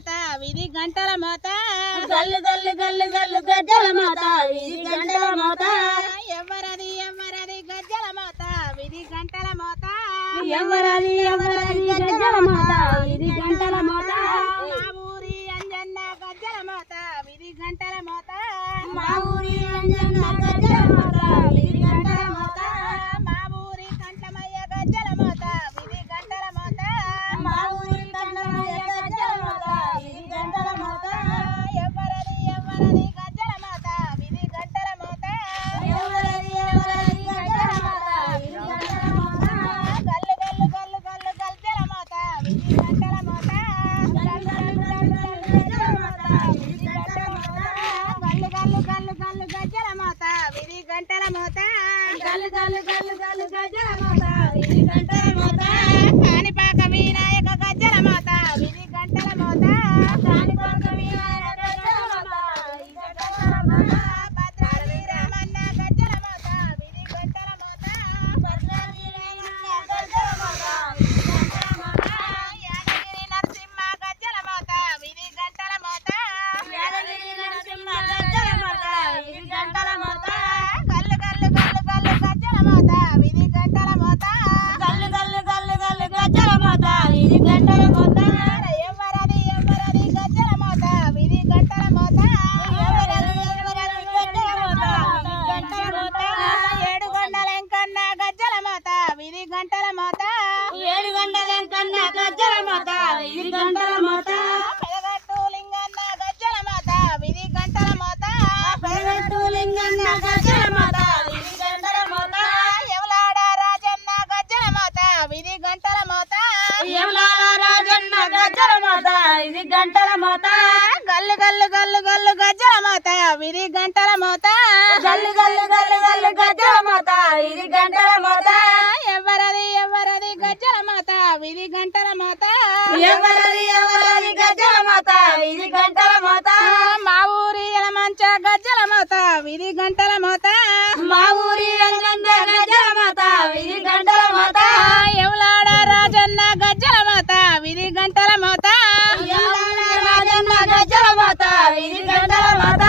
మోత విధి గంటల మోత గల్లు గల్లు గల్లు గల్లు గజ్జల మోత విధి గంటల మోత ఎవరది గజ్జల మోత విధి గంటల మోత ఎవరది గజ్జల మోత విధి గంటల మోత మా ఊరి అంజన్న గజ్జల మోత విధి గంటల మోత మా ఊరి అంజన్న గజ్జల మోత విధి గంటల మోత మా ఊరి కంఠమయ్య గజ్జల మోత విధి గంటల మోత మా ఊరి కండమయ్య గజ్జల మోత విధి గంటల మోత ఎవరది గజ్జల మోత విధి గంటల మోత ఎవరది గజ్జల మోత విధి గంటల మోత గల్లు గల్లు గల్లు గల్లు గజ్జల మోత విధి గంటల మోత గల్లు గల్లు గల్లు గజ్జల మోత విధి గంటల మోత గల్లు గల్లు గల్లు గల్లు గజ్జల మోత విధి గంటల మోత గల్లు గల్లు గల్లు గల్లు గజ్జల మోత విధి గంటల మోత కాణిపాక వినాయక గజ్జల మోత విధి గంటల మోత కాణిపాక వినాయక గజ్జల మోత విధి గంటల మోత భద్రాద్రి రామన్న గజ్జల మోత విధి గంటల మోత భద్రాద్రి రామన్న గజ్జల మోత విధి గంటల మోత యాదగిరి నరసింహ గజ్జల మోత విధి గంటల మోత యాదగిరి నరసింహ గజ్జల మోత విధి గంటల మోత గల్లు గల్లు గల్లు గల్లు గజ్జల మోత విధి గంటల మోత గల్లు గల్లు గల్లు గల్లు గజ్జల మోత విధి గంటల మోత ఎవరది గజ్జల మోత విధి గంటల మోత ఎవరది గజ్జల మోత విధి గంటల మోత ఏడుగొండలెంకన్న గజ్జల మోత విధి గంటల మోత 7 గంటల కన్నా గజ్జల మోత విధి గంటల మోత పెదగట్టు లింగన్న గజ్జల మోత విధి గంటల మోత పెరగట్టు లింగన్న గజ్జల మోత విధి గంటల మోత ఎవలాడ రాజన్న గజ్జల మోత విధి గంటల మోత యమలాల రాజన్న గజ్జల మోత విధి గంటల మోత గల్లు గల్లు గల్లు గల్లు గజ్జల మోత విధి గంటల మోత గల్లు గల్లు గల్లు గల్లు గజ్జల మోత విధి గంటల మోత ఎవరది గజ్జల మోత విధి గంటల మోత ఎవరది గజ్జల మోత విధి గంటల మోత మా ఊరి ఎలమంచ గజ్జల మోత విధి గంటల మోత మా ఊరి రంగంద గజ్జల మోత విధి గంటల మోత ఎవలాడ రాజన్న గజ్జల మోత విధి గంటల మోత యమలాల రాజన్న గజ్జల మోత విధి గంటల మోత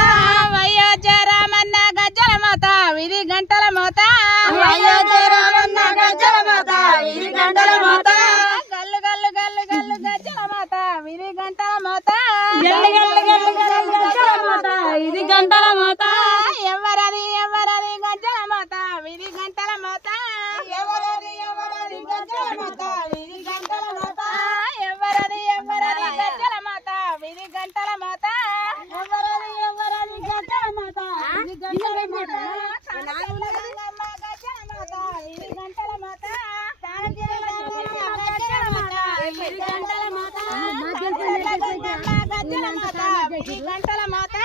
వయ్యాజ రామన్న గజ్జల మోత విధి గంటల మోత అయోధ్య రామన్న గజ్జల మోత విధి గంటల మోత గల్లు గల్లు గల్లు గల్లు గజ్జల మోత విధి గంటల మోత గల్లు గల్లు గల్లు గల్లు గజ్జల మోత విధి గంటల మోత ఎవరది గజ్జల మోత విధి గంటల మోత ఎవరది గజ్జల మోత విధి గంటల మోత ఎవరది గజ్జల మోత విధి గంటల మోత ఎవరది గజ్జల మోత విధి గంటల మోత గంగమ్మ గజ్జల మోత విధి గంటల మోత గజ్జల మోత విధి గంటల మోత గంగమ్మ గజ్జల మోత విధి గంటల మోత